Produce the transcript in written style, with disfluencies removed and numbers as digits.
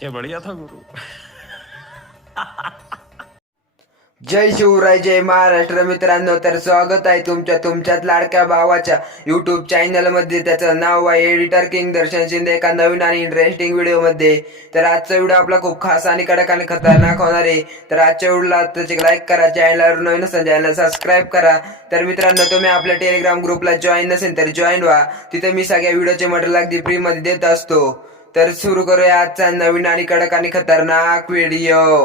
क्या बढ़िया था गुरु। जय शिवराय, जय महाराष्ट्र मित्रांनो. तर स्वागत आहे तुमच्याच लाडक्या भावाच्या युट्यूब चॅनल मध्ये. त्याचं नाव आहे एडिटर किंग दर्शन शिंदे. एका नवीन आणि इंटरेस्टिंग व्हिडिओ मध्ये. तर आजचा व्हिडिओ आपला खूप खास आणि कडक आणि खतरनाक होणार आहे. तर आजच्या व्हिडिओला लाईक करा, चॅनलवर नवीन असेल चॅनल सबस्क्राईब करा. तर मित्रांनो, तुम्ही आपल्या टेलिग्राम ग्रुपला जॉईन नसेल तर जॉईन व्हा. तिथे मी सगळ्या व्हिडिओचे मटेरियल अगदी फ्री मध्ये देत असतो. तर सुरू करूया आजचा नवीन आणि कडक आणि खतरनाक व्हिडिओ.